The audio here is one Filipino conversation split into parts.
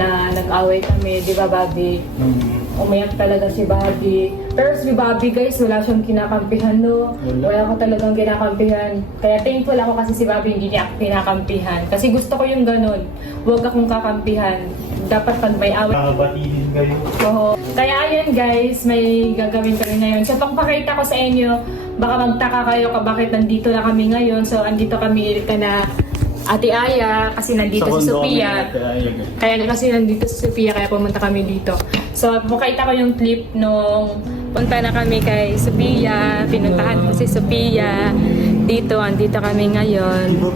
na nag-away kami, di ba Bobby? Umayak talaga si Bobby. Pero si Bobby guys, wala siyang kinakampihan, no? Wala ko talagang kinakampihan. Kaya thankful ako kasi si Bobby hindi niya ako kinakampihan. Kasi gusto ko yung ganun. Huwag akong kakampihan. Dapat pag may away. Nakabatidin kayo. Oo. Kaya ayun guys, may gagawin kami ngayon. So pangpakita ko sa inyo, baka magtaka kayo kung bakit nandito na kami ngayon. So andito kami na Ate Aya kasi nandito si Sophia. Kaya kasi nandito si Sophia kaya pumunta kami dito. So makita ko yung clip nung punta na kami kay Sophia. Pinuntahan ko si Sophia. Dito, andito kami ngayon. Di ba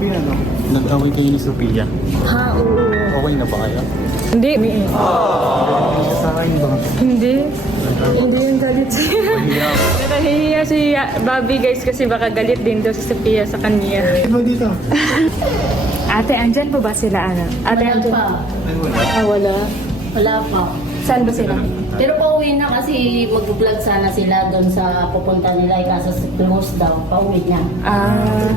nag-away kayo ni Sophia? Ha, oo. Okay na ba kayo? Hindi. Hindi siya sa akin ba? Hindi. Hindi yung galit siya. Nakahihiya si Bobby guys kasi baka galit din daw si Sophia sa kanya. Ikaw dito. Ate, andyan po ba sila? Ano? Ate, Wala andyan? pa. Ay, wala. Ah, wala. Wala pa. Saan ba sila? Pero pauwi na kasi mag-vlog sana sila doon sa pupunta nila. Kaso close daw. Pauwi na. Ah,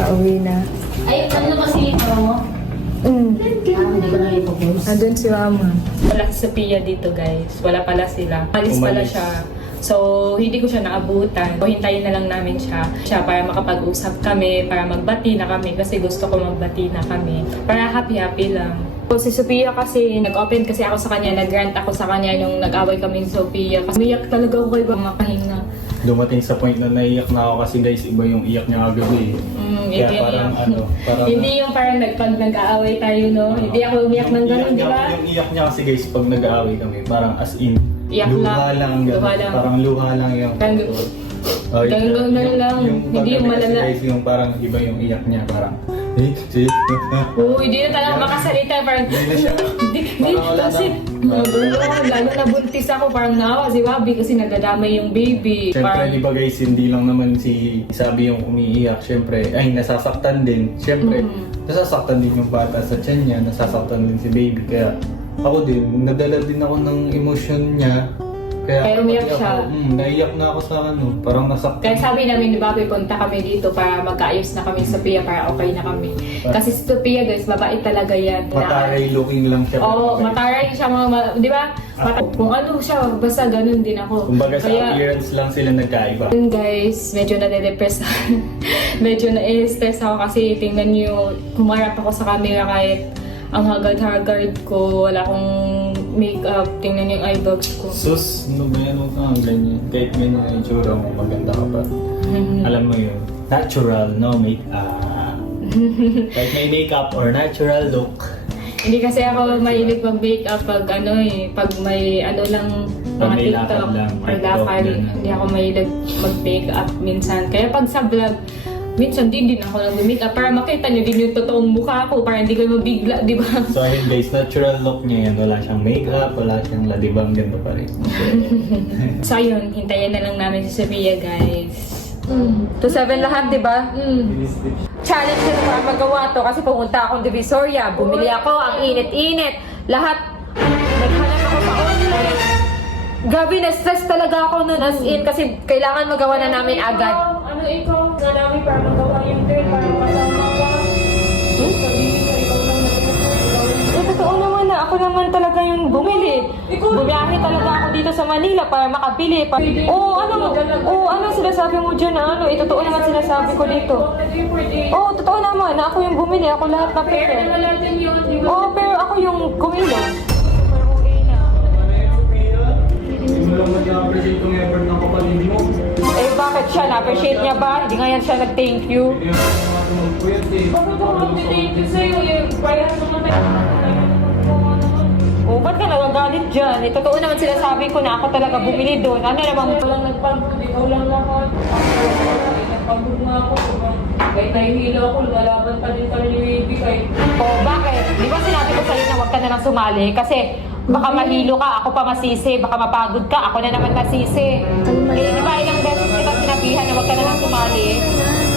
pauwi na. Ay, ano ba si mo? Hindi ko na ipopost. Andun si Mama. Wala si Sophia dito guys. Wala pala sila. Alis pala Umalis. siya. So, hindi ko siya naabutan. So, hintayin na lang namin siya para makapag-usap kami, para magbati na kami kasi gusto ko magbati na kami. Para happy-happy lang. So, si Sophia kasi, nag-open kasi ako sa kanya, nag-grant ako sa kanya nung nag-away kami ni Sophia. Kasi umiyak talaga ako kay makahinga. Dumating sa point na naiyak na ako kasi guys, iba yung iyak niya kagabi. Kaya Hindi parang parang... Hindi yung parang pag nag-aaway tayo, no? Hindi ako umiyak ng ganun, di ba? Yung iyak niya kasi guys, pag nag-aaway kami, parang as in, Iyak luha lang. lang. ganun. Luha lang. Parang luha lang yung... Parang ganun lang. Hindi yung paggabi kasi, malala. guys, yung parang iba yung iyak niya, parang... Oo, hindi na talaga makasalita. Parang, Hindi na siya. Hindi, Parang wala kasi, lalo na buntis ako, parang naawa si Bobby kasi nadadamay yung baby. Siyempre, di ba guys, hindi lang naman si Sabi yung umiiyak. Siyempre, ay, nasasaktan din. Siyempre, nasasaktan din yung bata sa tiyan niya, nasasaktan din si baby. Kaya ako din, nadala din ako ng emosyon niya. Kaya umiyak siya. Naiyak na ako sa parang nasaktan. Kaya sabi namin ni Bobby, punta kami dito para magkaayos na kami sa Sophia, para okay na kami. Kasi si Sophia guys, babae talaga yan. Mataray looking lang siya. Oo, mataray siya mga, di ba? Kung ano siya, basta ganun din ako. Kumbaga sa appearance lang sila nagkaiba. Yun guys, medyo nade-depress medyo na-stress ako kasi tingnan niyo, kumarap ako sa camera kahit ang hagard-hagard ko, wala akong makeup, tingnan yung eye bags ko. Sus, ano ba yan? Huwag kang ganyan. Kahit ganyan ang itsura mo, maganda ka pa. Alam mo yun, natural, no makeup. Kahit may makeup or natural look. Hindi kasi ako mahilig mag-makeup pag pag may lang, Pag mga may TikTok, lakad lang, or TikTok, lakad. ganun. Hindi ako mahilig mag-makeup minsan. Kaya pag sa vlog, minsan din ako nag-makeup para makita niyo din yung totoong mukha ko, para hindi kayo mabigla, di ba? So ayun guys, natural look niya yan. Wala siyang makeup, wala siyang ladibang, ganda pa rin. So ayun, hintayin na lang namin si Sophia guys. To 7 lahat, di ba? Challenge na para magawa to kasi pumunta akong Divisoria, bumili ako, ang init-init. Lahat, naghanap ako sa online. Gabi, na-stress talaga ako nun as in kasi kailangan magawa na namin agad. Ano ikaw? Na namin para magawa yung trip, para kasama ka. Sabihin sa ikaw lang na totoo naman na ako naman talaga yung bumili. Bumiyahe talaga ako dito sa Manila para makabili. Ano sinasabi mo dyan na ano? Totoo naman sinasabi ko dito. Oo, totoo naman na ako yung bumili. Ako lahat na pera. Oo, pero ako yung kumilos. Hindi mo lang mag-appreciate yung effort ng kapatid mo. Eh, bakit siya? Na-appreciate niya ba? Hindi nga yan siya nag-thank you. Hindi mo naman tumagpuyat eh. Bakit ako mag-thank you sa'yo? Kaya naman oh, ba't ka nagagalit dyan? Totoo naman sinasabi ko na ako talaga bumili doon. Ano naman? Ikaw lang nagpagod, ikaw lang lahat. Nagpagod nga ako. Kahit nahihilo ako, lumalaban pa din kami ni baby kahit... Oh, bakit? Di ba sinabi ko sa'yo na huwag ka na lang sumali? Kasi baka mahilo ka, ako pa masisi. Baka mapagod ka, ako na naman masisi. Di ba ilang beses kita sinabihan na huwag ka na lang sumali?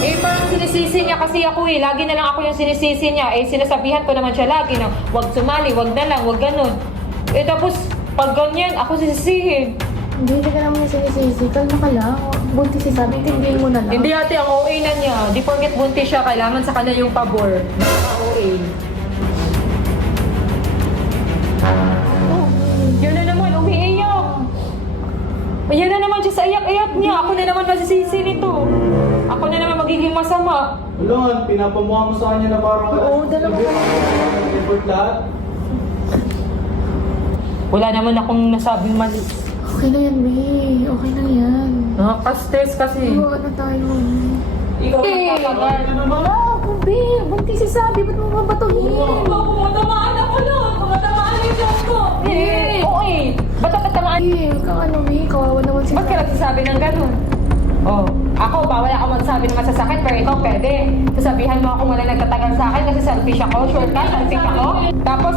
Eh, parang sinisisi niya kasi ako eh. Lagi na lang ako yung sinisisi niya. Eh, sinasabihan ko naman siya lagi na huwag sumali, huwag na lang, huwag ganun. Eh, tapos, pag ganyan, ako sisisihin. Hindi ka naman yung sinisisi. Kalma ka lang. Buntis si Sabi, tindihin mo na lang. Hindi ate, ang OA na niya. Di porket buntis siya, kailangan sa kanya yung pabor. Naka-OA. siya sa iyak-iyak niya. Ako na naman masisisi nito. Ako na naman magiging masama. Wala nga, pinapamukha mo sa kanya na parang... Oo, dalawa ka lang. Effort lahat. Wala naman akong nasabing mali. Okay na yan, May. Okay na yan. Nakaka-stress kasi. Iwaan na tayo. Ikaw Bakit na naman? Wala ako, Be. Buntis si Sabi. Ba't mo mabatuhin? Kumatamaan ako nun. Kumatamaan yung job ko. Oo eh. Ba't ako tamaan? Eh, huwag kang ano, May. Kawawa naman si Ba't ka nagsasabi ng ganun? Oh, ako, bawal ako magsabi ng masasakit, pero ikaw pwede. Sasabihan mo ako muna nagtatagal sa akin kasi selfish ako, sure ka, selfish ako. Tapos,